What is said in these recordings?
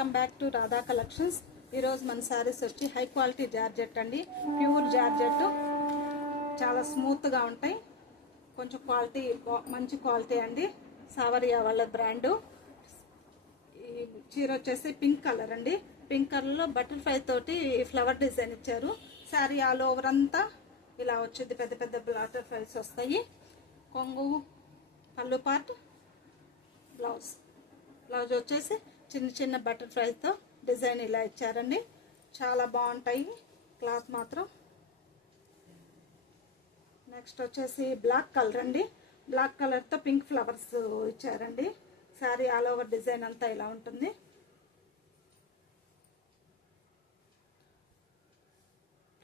Welcome back to Radha collections. ఈరోజు మన శారీస్ వచ్చి హై క్వాలిటీ జార్జెట్ అండి. ప్యూర్ జార్జెట్, చాలా స్మూత్గా ఉంటాయి. కొంచెం క్వాలిటీ మంచి క్వాలిటీ అండి. సావరియా వాళ్ళ బ్రాండు. ఈ చీర వచ్చేసి పింక్ కలర్ అండి. పింక్ కలర్లో బటర్ఫ్లై తోటి ఫ్లవర్ డిజైన్ ఇచ్చారు. శారీ ఆల్ ఓవర్ అంతా ఇలా వచ్చింది. పెద్ద పెద్ద బటర్ఫ్లైస్ వస్తాయి. కొంగు, పళ్ళు పార్ట్, బ్లౌజ్ వచ్చేసి చిన్న చిన్న బటర్ఫ్లైతో డిజైన్ ఇలా ఇచ్చారండి. చాలా బాగుంటాయి క్లాత్ మాత్రం. నెక్స్ట్ వచ్చేసి బ్లాక్ కలర్ అండి. బ్లాక్ కలర్తో పింక్ ఫ్లవర్స్ ఇచ్చారండి. శారీ ఆల్ ఓవర్ డిజైన్ అంతా ఇలా ఉంటుంది.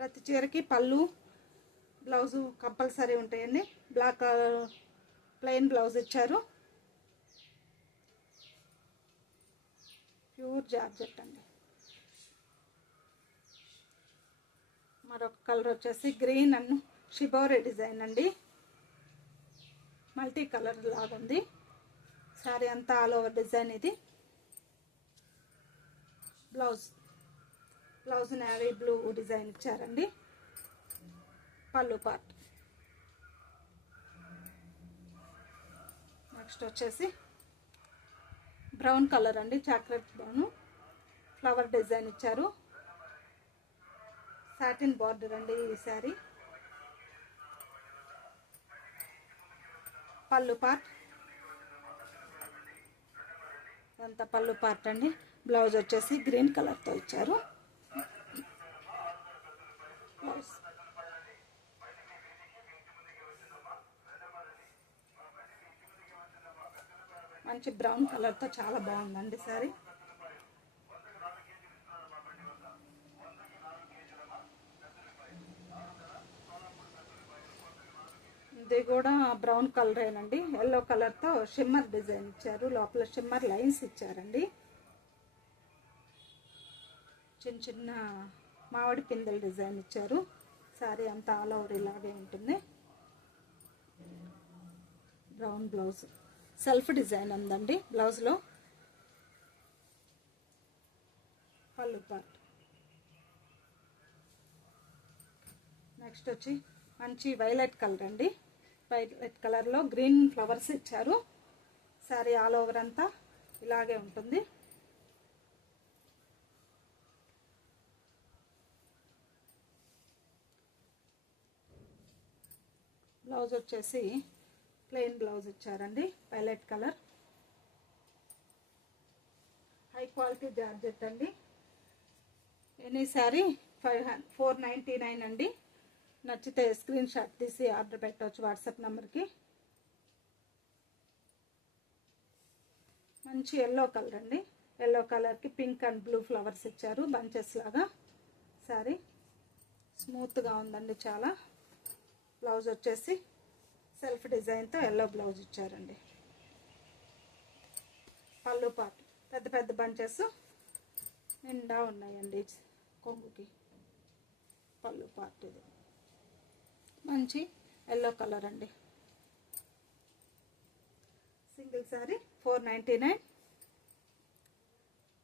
ప్రతి చీరకి పళ్ళు, బ్లౌజు కంపల్సరీ ఉంటాయండి. బ్లాక్ ప్లెయిన్ బ్లౌజ్ ఇచ్చారు. ప్యూర్ జార్జెట్ అండి. మరొక కలర్ వచ్చేసి గ్రీన్ అండ్ షిబోరి డిజైన్ అండి. మల్టీ కలర్ లాగుంది శారీ అంతా ఆల్ ఓవర్ డిజైన్. ఇది బ్లౌజ్ నేవీ బ్లూ డిజైన్ ఇచ్చారండి. పళ్ళు పార్ట్. నెక్స్ట్ వచ్చేసి బ్రౌన్ కలర్ అండి. చాక్లెట్ బ్రౌన్ ఫ్లవర్ డిజైన్ ఇచ్చారు. సాటిన్ బార్డర్ అండి ఈ శారీ. పళ్ళు పార్ట్ అంతా పళ్ళు పార్ట్ అండి. బ్లౌజ్ వచ్చేసి గ్రీన్ కలర్తో ఇచ్చారు. బ్లౌజ్ మంచి బ్రౌన్ కలర్తో చాలా బాగుందండి శారీ. ఇది కూడా బ్రౌన్ కలరేనండి. ఎల్లో కలర్తో షిమ్మర్ డిజైన్ ఇచ్చారు. లోపల షిమ్మర్ లైన్స్ ఇచ్చారండి. చిన్న చిన్న మామిడి పిందెల డిజైన్ ఇచ్చారు. శారీ అంతా ఆల్ ఓవర్ ఇలాగే ఉంటుంది. బ్రౌన్ బ్లౌజ్, సెల్ఫ్ డిజైన్ ఉందండి బ్లౌజ్లో. పళ్ళు పార్ట్. నెక్స్ట్ వచ్చి మంచి వైలెట్ కలర్ అండి. వైలెట్ కలర్లో గ్రీన్ ఫ్లవర్స్ ఇచ్చారు. శారీ ఆల్ ఓవర్ అంతా ఇలాగే ఉంటుంది. బ్లౌజ్ వచ్చేసి ప్లెయిన్ బ్లౌజ్ ఇచ్చారండి. Violet colour, high quality georgette అండి. ఎనీ శారీ 499 అండి. నచ్చితే స్క్రీన్ షాట్ తీసి ఆర్డర్ పెట్టవచ్చు వాట్సాప్ నెంబర్కి. మంచి ఎల్లో కలర్ అండి. ఎల్లో కలర్కి పింక్ అండ్ బ్లూ ఫ్లవర్స్ ఇచ్చారు బంచెస్ లాగా. శారీ స్మూత్గా ఉందండి చాలా. బ్లౌజ్ వచ్చేసి సెల్ఫ్ డిజైన్తో ఎల్లో బ్లౌజ్ ఇచ్చారండి. పళ్ళు పార్ట్ పెద్ద పెద్ద బంచెస్ నిండా ఉన్నాయండి కొంగుకి. పళ్ళు పార్ట్ ఇది మంచి ఎల్లో కలర్ అండి. సింగిల్ శారీ 499.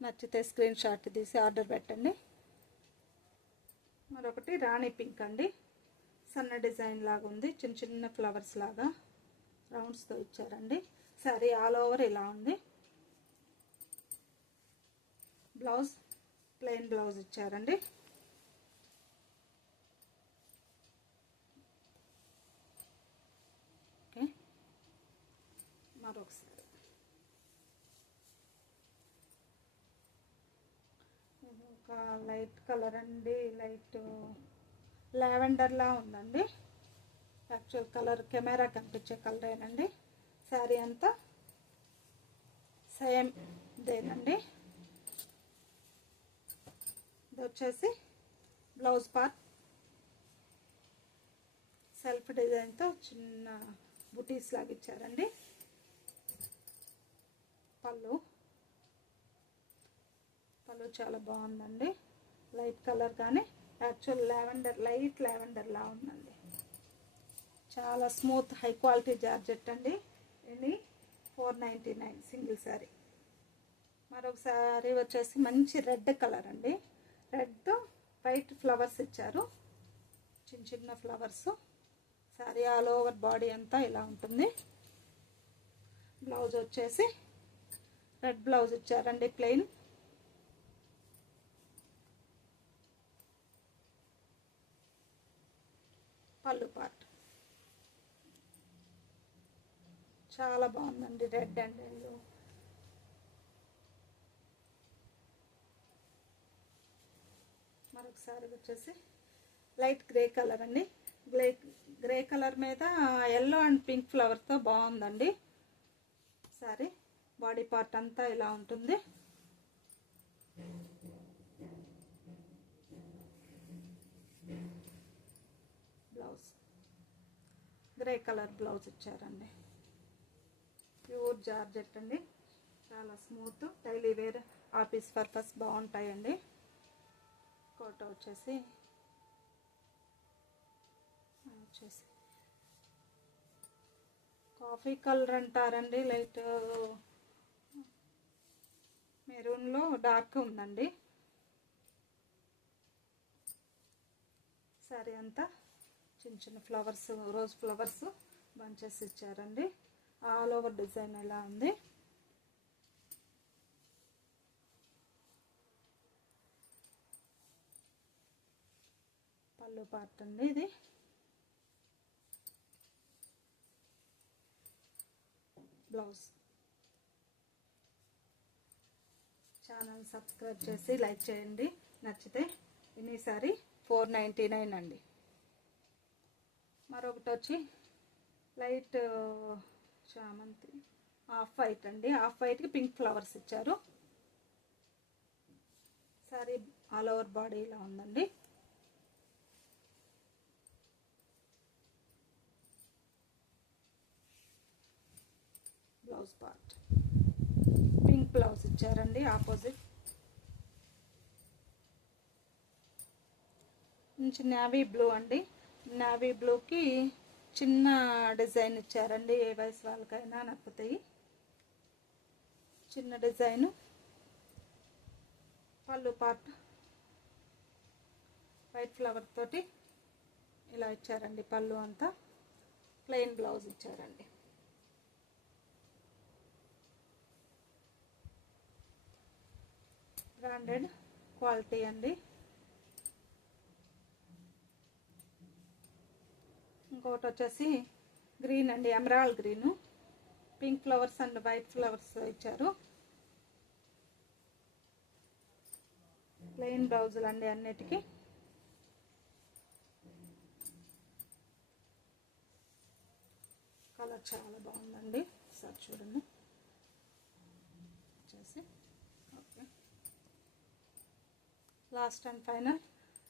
నచ్చితే స్క్రీన్ షాట్ తీసి ఆర్డర్ పెట్టండి. మరొకటి రాణి పింక్ అండి. సన్న డిజైన్ లాగా ఉంది. చిన్న చిన్న ఫ్లవర్స్ లాగా రౌండ్స్తో ఇచ్చారండి. శారీ ఆల్ ఓవర్ ఇలా ఉంది. బ్లౌజ్ ప్లెయిన్ బ్లౌజ్ ఇచ్చారండి. ఓకే, మరొకసారి ఒక లైట్ కలర్ అండి. లైట్ లావెండర్లా ఉందండి. యాక్చువల్ కలర్ కెమెరా కనిపించే కలరేనండి. శారీ అంతా సేమ్ దేనండి. ఇది వచ్చేసి బ్లౌజ్ పార్ట్ సెల్ఫ్ డిజైన్తో చిన్న బుటీస్ లాగా ఇచ్చారండి. పళ్ళు చాలా బాగుందండి. లైట్ కలర్ కానీ యాక్చువల్ లావెండర్, లైట్ లావెండర్ లా ఉందండి. చాలా స్మూత్ హై క్వాలిటీ జార్జెట్ అండి. ఇది 499 సింగిల్ శారీ. మరొక శారీ వచ్చేసి మంచి రెడ్ కలర్ అండి. రెడ్తో వైట్ ఫ్లవర్స్ ఇచ్చారు, చిన్న చిన్న flowers. Saree all over body అంతా ఇలా ఉంటుంది. బ్లౌజ్ వచ్చేసి రెడ్ బ్లౌజ్ ఇచ్చారండి, ప్లెయిన్. పళ్ళు పార్ట్ చాలా బాగుందండి, రెడ్ అండ్ ఎల్లో. మరొకసారి వచ్చేసి లైట్ గ్రే కలర్ అండి. గ్రే కలర్ మీద ఎల్లో అండ్ పింక్ ఫ్లవర్తో బాగుందండి సారీ. బాడీ పార్ట్ అంతా ఇలా ఉంటుంది. బ్లౌజ్ గ్రే కలర్ బ్లౌజ్ ఇచ్చారండి. ప్యూర్ జార్జెట్ అండి, చాలా smooth, daily wear, office purpose బాగుంటాయండి. కోట వచ్చేసి కాఫీ కలర్ అంటారండి, లైట్ మెరూన్లో డార్క్ ఉందండి. సారీ అంతా చిన్న చిన్న ఫ్లవర్స్, రోజ్ ఫ్లవర్స్ బంచెస్ ఇచ్చారండి. ఆల్ ఓవర్ డిజైన్ ఎలా ఉంది. పళ్ళు పార్ట్ అండి ఇది. బ్లౌజ్. ఛానల్ సబ్స్క్రైబ్ చేసి లైక్ చేయండి నచ్చితే. ఈ సారీ 499 అండి. మరొకటి వచ్చి లైట్ చామంతి హాఫ్ వైట్ అండి. హాఫ్ వైట్కి పింక్ ఫ్లవర్స్ ఇచ్చారు. సారీ ఆల్ ఓవర్ బాడీ ఇలా ఉందండి. బ్లౌజ్ పార్ట్ పింక్ బ్లౌజ్ ఇచ్చారండి, ఆపోజిట్. మంచి నేవీ బ్లూ అండి. నేవీ బ్లూకి చిన్న డిజైన్ ఇచ్చారండి, ఏ వయసు వాళ్ళకైనా నప్పుతాయి. చిన్న డిజైను. పళ్ళు పార్ట్ వైట్ ఫ్లవర్ తోటి ఇలా ఇచ్చారండి. పళ్ళు అంతా ప్లెయిన్ బ్లౌజ్ ఇచ్చారండి. బ్రాండెడ్ క్వాలిటీ అండి. ఇంకోటి వచ్చేసి గ్రీన్ అండి, emerald green. Pink flowers and white flowers ఇచ్చారు. ప్లెయిన్ బ్లౌజులు అండి అన్నిటికీ. కలర్ చాలా బాగుందండి, సార్ చూడండి. వచ్చేసి okay, last and final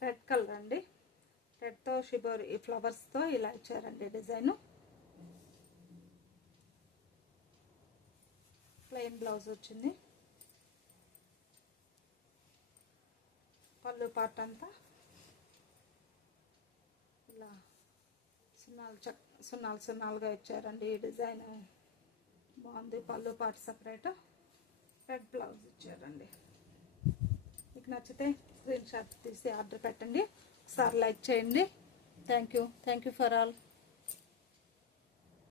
red colour అండి. రెడ్తో షిబోరి ఈ ఫ్లవర్స్తో ఇలా ఇచ్చారండి డిజైను. ప్లెయిన్ బ్లౌజ్ వచ్చింది. పళ్ళు పార్ట్ అంతా ఇలా సున్నాలుగా ఇచ్చారండి. ఈ డిజైన్ బాగుంది. పళ్ళు పార్ట్ సపరేట్, రెడ్ బ్లౌజ్ ఇచ్చారండి. మీకు నచ్చితే స్క్రీన్ షాట్ తీసి ఆర్డర్ పెట్టండి. ఒకసారి లైక్ చేయండి. Thank you for all.